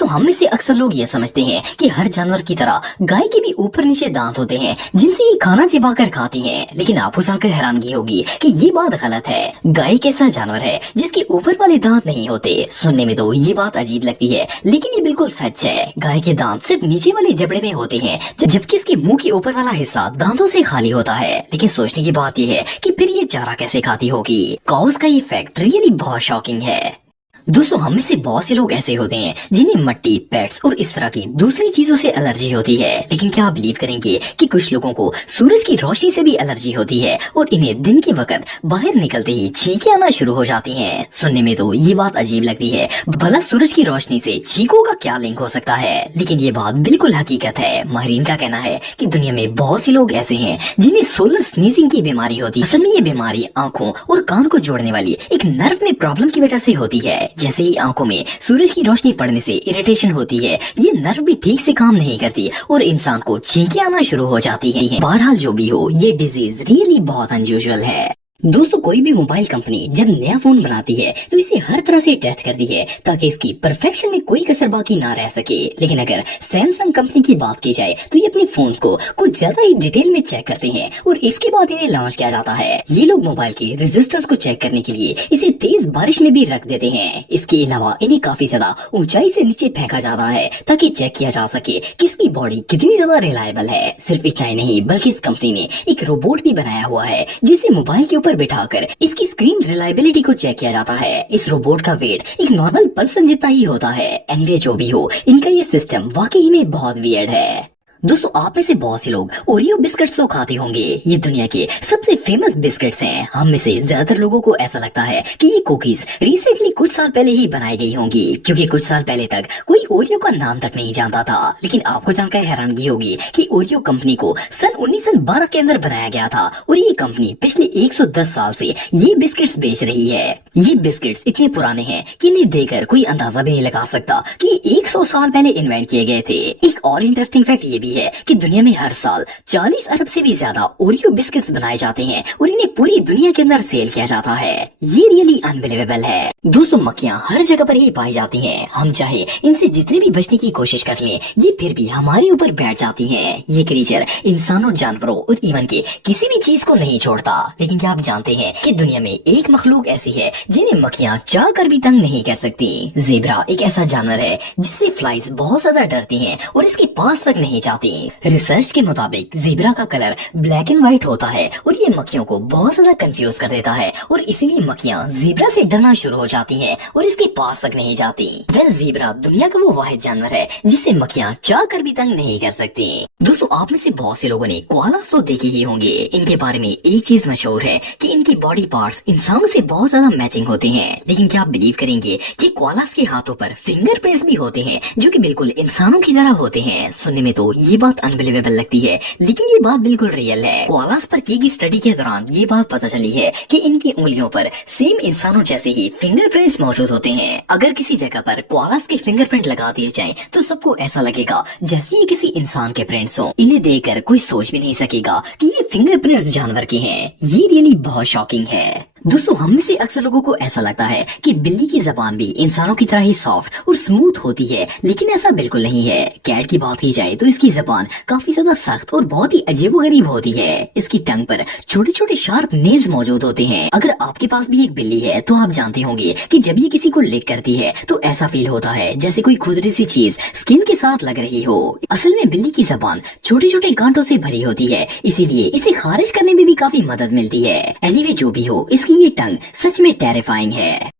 दोस्तों हम में से अक्सर लोग ये समझते हैं कि हर जानवर की तरह गाय के भी ऊपर नीचे दांत होते हैं जिनसे ये खाना चिबाकर खाती हैं। लेकिन आपको जानकर हैरानगी होगी कि ये बात गलत है। गाय एक ऐसा जानवर है जिसके ऊपर वाले दांत नहीं होते। सुनने में तो ये बात अजीब लगती है, लेकिन ये बिल्कुल सच है। गाय के दांत सिर्फ नीचे वाले जबड़े में होते हैं, जबकि इसके मुंह के ऊपर वाला हिस्सा दांतों से खाली होता है। लेकिन सोचने की बात यह है कि फिर ये चारा कैसे खाती होगी। काउस का ये फैक्ट रियली बहुत शॉकिंग है। दोस्तों हम में से बहुत से लोग ऐसे होते हैं जिन्हें मट्टी, पेट्स और इस तरह की दूसरी चीजों से एलर्जी होती है। लेकिन क्या आप बिलीव करेंगे कि कुछ लोगों को सूरज की रोशनी से भी एलर्जी होती है और इन्हें दिन के वक्त बाहर निकलते ही छींकें आना शुरू हो जाती हैं। सुनने में तो ये बात अजीब लगती है, भला सूरज की रोशनी से छींकों का क्या लिंक हो सकता है। लेकिन ये बात बिल्कुल हकीकत है। माहिरीन का कहना है कि दुनिया में बहुत से लोग ऐसे हैं जिन्हें सोलर स्नीजिंग की बीमारी होती है। असल में ये बीमारी आंखों और कान को जोड़ने वाली एक नर्व में प्रॉब्लम की वजह से होती है। जैसे ही आंखों में सूरज की रोशनी पड़ने से इरिटेशन होती है, ये नर्व भी ठीक से काम नहीं करती और इंसान को छींकें आना शुरू हो जाती है। बहरहाल जो भी हो, ये डिजीज रियली बहुत अनयूजुअल है। दोस्तों कोई भी मोबाइल कंपनी जब नया फोन बनाती है तो इसे हर तरह से टेस्ट करती है ताकि इसकी परफेक्शन में कोई कसर बाकी ना रह सके। लेकिन अगर सैमसंग कंपनी की बात की जाए तो ये अपने फोन्स को कुछ ज्यादा ही डिटेल में चेक करते हैं और इसके बाद इन्हें लॉन्च किया जाता है। ये लोग मोबाइल के रेजिस्टेंस को चेक करने के लिए इसे तेज बारिश में भी रख देते हैं। इसके अलावा इन्हें काफी ज्यादा ऊंचाई से नीचे फेंका जाता है ताकि चेक किया जा सके कि इसकी बॉडी कितनी ज्यादा रिलायबल है। सिर्फ इतना ही नहीं, बल्कि इस कंपनी ने एक रोबोट भी बनाया हुआ है जिसे मोबाइल के ऊपर बिठाकर इसकी स्क्रीन रिलायबिलिटी को चेक किया जाता है। इस रोबोट का वेट एक नॉर्मल पर्सन जितना ही होता है। एनीवे जो भी हो, इनका ये सिस्टम वाकई में बहुत वियर्ड है। दोस्तों आप में से बहुत से लोग ओरियो बिस्किट्स तो खाते होंगे। ये दुनिया के सबसे फेमस बिस्किट्स हैं। हम में से ज्यादातर लोगों को ऐसा लगता है कि ये कुकीज रिसेंटली कुछ साल पहले ही बनाई गई होंगी, क्योंकि कुछ साल पहले तक कोई ओरियो का नाम तक नहीं जानता था। लेकिन आपको जानकर हैरानगी होगी कि ओरियो कंपनी को सन 1912 के अंदर बनाया गया था और ये कंपनी पिछले 110 साल से ये बिस्किट्स बेच रही है। ये बिस्किट्स इतने पुराने हैं कि इन्हें देखकर कोई अंदाजा भी नहीं लगा सकता कि 100 साल पहले इन्वेंट किए गए थे। एक और इंटरेस्टिंग फैक्ट ये भी है कि दुनिया में हर साल 40 अरब से भी ज्यादा ओरियो बिस्किट्स बनाए जाते हैं और इन्हें पूरी दुनिया के अंदर सेल किया जाता है। ये रियली अनबिलीवेबल है। दोस्तों मक्खियाँ हर जगह पर ही पाई जाती हैं। हम चाहे इनसे जितने भी बचने की कोशिश कर लें, ये फिर भी हमारे ऊपर बैठ जाती हैं। ये क्रीचर इंसानों, जानवरों और इवन के किसी भी चीज को नहीं छोड़ता। लेकिन क्या आप जानते हैं कि दुनिया में एक मखलूक ऐसी है जिन्हें मक्खियाँ चाह कर भी तंग नहीं कर सकती। ज़ेब्रा एक ऐसा जानवर है जिससे फ्लाइज बहुत ज्यादा डरती हैं और इसके पास तक नहीं जाती। रिसर्च के मुताबिक ज़ेब्रा का कलर ब्लैक एंड व्हाइट होता है और ये मक्खियों को बहुत ज्यादा कंफ्यूज कर देता है और इसीलिए मक्खियाँ ज़ेब्रा से डरना शुरू हो जाती हैं और इसके पास तक नहीं जाती। वेल ज़ेब्रा दुनिया का वो वाहिद जानवर है जिसे मक्खियाँ चाह कर भी तंग नहीं कर सकती। दोस्तों आप में से बहुत से लोगों ने कोआलास तो देखे ही होंगे। इनके बारे में एक चीज मशहूर है कि इनकी बॉडी पार्ट्स इंसानों से बहुत ज्यादा मैचिंग होते हैं। लेकिन क्या आप बिलीव करेंगे कि कोआलास के हाथों पर फिंगरप्रिंट्स भी होते हैं जो कि बिल्कुल इंसानों की तरह होते हैं। सुनने में तो ये बात अनबिलीवेबल लगती है, लेकिन ये बात बिल्कुल रियल है। कोआलास पर की गई स्टडी के दौरान ये बात पता चली है कि इनकी उंगलियों पर सेम इंसानों जैसे ही फिंगरप्रिंट्स मौजूद होते हैं। अगर किसी जगह पर कोआलास के फिंगरप्रिंट लगा दिए जाएं, तो सबको ऐसा लगेगा जैसे ये किसी इंसान के प्रिंट्स हो। इन्हें देखकर कोई सोच भी नहीं सकेगा कि ये फिंगरप्रिंट्स जानवर के हैं। ये रियली बहुत शॉकिंग है। दोस्तों हम में से अक्सर लोगों को ऐसा लगता है कि बिल्ली की जबान भी इंसानों की तरह ही सॉफ्ट और स्मूथ होती है, लेकिन ऐसा बिल्कुल नहीं है। कैट की बात की जाए तो इसकी जबान काफी ज्यादा सख्त और बहुत ही अजीबोगरीब होती है। इसकी टंग पर छोटे छोटे शार्प नेल्स मौजूद होते हैं। अगर आपके पास भी एक बिल्ली है तो आप जानते होंगे कि जब ये किसी को लिक करती है तो ऐसा फील होता है जैसे कोई खुरदरी सी चीज स्किन के साथ लग रही हो। असल में बिल्ली की जबान छोटे छोटे गांठों से भरी होती है, इसीलिए इसे खारिज करने में भी काफी मदद मिलती है। एनीवे जो भी हो, इसकी ये टंग सच में टेरिफाइंग है।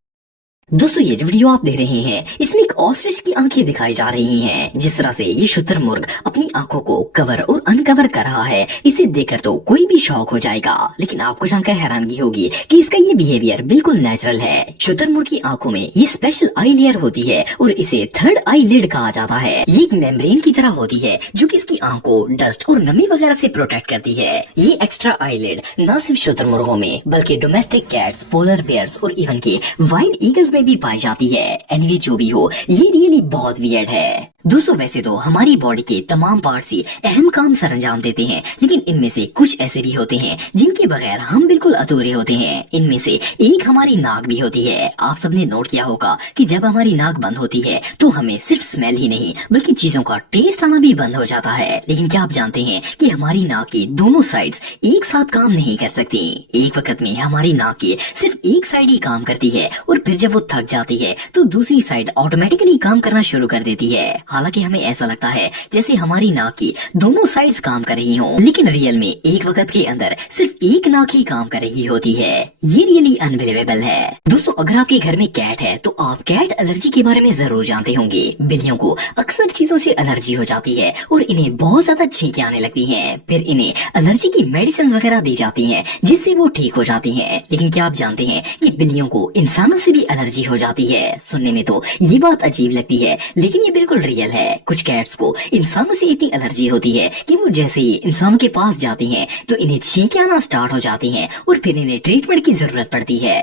दोस्तों ये जो वीडियो आप देख रहे हैं इसमें एक ऑस्ट्रिच की आंखें दिखाई जा रही हैं। जिस तरह से ये शुतुरमुर्ग अपनी आंखों को कवर और अनकवर कर रहा है, इसे देखकर तो कोई भी शॉक हो जाएगा। लेकिन आपको जानकर हैरानगी होगी कि इसका ये बिहेवियर बिल्कुल नेचुरल है। शुतुरमुर्ग की आंखों में ये स्पेशल आई लेयर होती है और इसे थर्ड आई लिड कहा जाता है। ये एक मेम्ब्रेन की तरह होती है जो कि इसकी आंखों, डस्ट और नमी वगैरह से प्रोटेक्ट करती है। ये एक्स्ट्रा आई लिड न सिर्फ शुतुरमुर्गों में बल्कि डोमेस्टिक कैट्स, पोलर बेयर्स और इवन के वाइल्ड ईगल्स भी पाई जाती है। एनीवे जो भी हो, ये रियली बहुत वियर्ड है। दोस्तों वैसे तो हमारी बॉडी के तमाम पार्ट्स ही अहम काम सर अंजाम देते हैं, लेकिन इनमें से कुछ ऐसे भी होते हैं जिनके बगैर हम बिल्कुल अधूरे होते हैं। इनमें से एक हमारी नाक भी होती है। आप सबने नोट किया होगा कि जब हमारी नाक बंद होती है तो हमें सिर्फ स्मेल ही नहीं बल्कि चीजों का टेस्ट आना भी बंद हो जाता है। लेकिन क्या आप जानते हैं कि हमारी नाक की दोनों साइड्स एक साथ काम नहीं कर सकती। एक वक्त में हमारी नाक की सिर्फ एक साइड ही काम करती है और फिर जब वो थक जाती है तो दूसरी साइड ऑटोमेटिकली काम करना शुरू कर देती है। हालांकि हमें ऐसा लगता है जैसे हमारी नाक की दोनों साइड्स काम कर रही हों, लेकिन रियल में एक वक्त के अंदर सिर्फ एक नाक ही काम कर रही होती है। ये रियली अनबिलीवेबल है। दोस्तों अगर आपके घर में कैट है तो आप कैट एलर्जी के बारे में जरूर जानते होंगे। बिल्लियों को अक्सर चीजों से एलर्जी हो जाती है और इन्हें बहुत ज्यादा छींकें आने लगती हैं। फिर इन्हें एलर्जी की मेडिसिन वगैरह दी जाती हैं जिससे वो ठीक हो जाती हैं। लेकिन क्या आप जानते हैं कि बिल्लियों को इंसानों से भी एलर्जी हो जाती है? सुनने में तो ये बात अजीब लगती है लेकिन ये बिल्कुल रियल है। कुछ कैट्स को इंसानों से इतनी एलर्जी होती है कि वो जैसे ही इंसानों के पास जाती हैं तो इन्हें छींकें आना स्टार्ट हो जाती हैं और फिर इन्हें ट्रीटमेंट की जरूरत पड़ती है।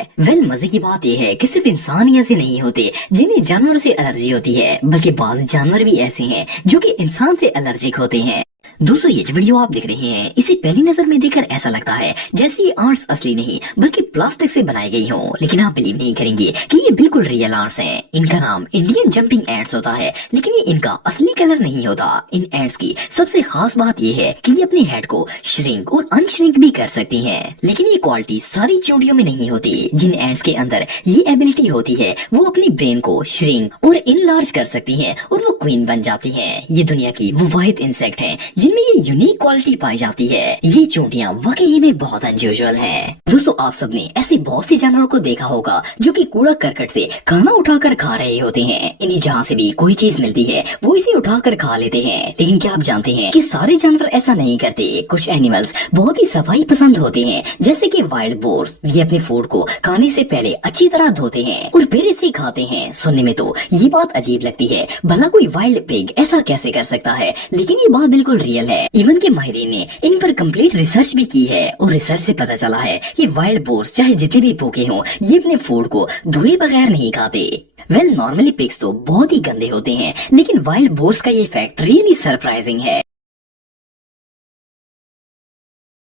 मजे की बात यह है कि सिर्फ इंसान ही ऐसे नहीं होते जिन्हें जानवरों से एलर्जी होती है, बल्कि बाज जानवर भी ऐसे हैं जो कि इंसान से एलर्जिक होते हैं। दोस्तों ये जो वीडियो आप देख रहे हैं इसे पहली नजर में देखकर ऐसा लगता है जैसे ये आर्ट्स असली नहीं बल्कि प्लास्टिक से बनाई गई हो, लेकिन आप बिलीव नहीं करेंगे कि ये बिल्कुल रियल आर्ट्स हैं। इनका नाम इंडियन जंपिंग एंट्स होता है, लेकिन ये इनका असली कलर नहीं होता। इन एंट्स की सबसे खास बात ये है कि ये अपने हेड को श्रिंक और अनश्रिंक भी कर सकती हैं, लेकिन ये क्वालिटी सारी चूंटियों में नहीं होती। जिन एंट्स के अंदर ये एबिलिटी होती है वो अपनी ब्रेन को श्रिंक और इनलार्ज कर सकती हैं और वो क्वीन बन जाती हैं। ये दुनिया की वो वाहिद इंसेक्ट हैं जिनमें ये यूनिक क्वालिटी पाई जाती है। ये चूंटियां वाकई में बहुत अनयूजुअल हैं। दोस्तों आप सबने ऐसे बहुत से जानवरों को देखा होगा जो कि कूड़ा करकट से खाना उठाकर खा रहे होते हैं। इन्हें जहाँ से भी कोई चीज मिलती है वो इसे उठाकर खा लेते हैं। लेकिन क्या आप जानते हैं कि सारे जानवर ऐसा नहीं करते? कुछ एनिमल्स बहुत ही सफाई पसंद होते हैं, जैसे कि वाइल्ड बोर्स। ये अपने फूड को खाने से पहले अच्छी तरह धोते हैं और फिर इसे खाते हैं। सुनने में तो ये बात अजीब लगती है, भला कोई वाइल्ड पिग ऐसा कैसे कर सकता है? लेकिन ये बात बिल्कुल रियल है। इवन के माहिरीन ने इन पर कंप्लीट रिसर्च भी की है और रिसर्च से पता चला है कि वाइल्ड बोर्स चाहे जितने भी भूखे हों ये अपने फूड को धोए बगैर नहीं खाते। नॉर्मली पिग्स तो बहुत ही गंदे होते हैं, लेकिन वाइल्ड बोर्स का ये फैक्ट रियली सरप्राइजिंग है।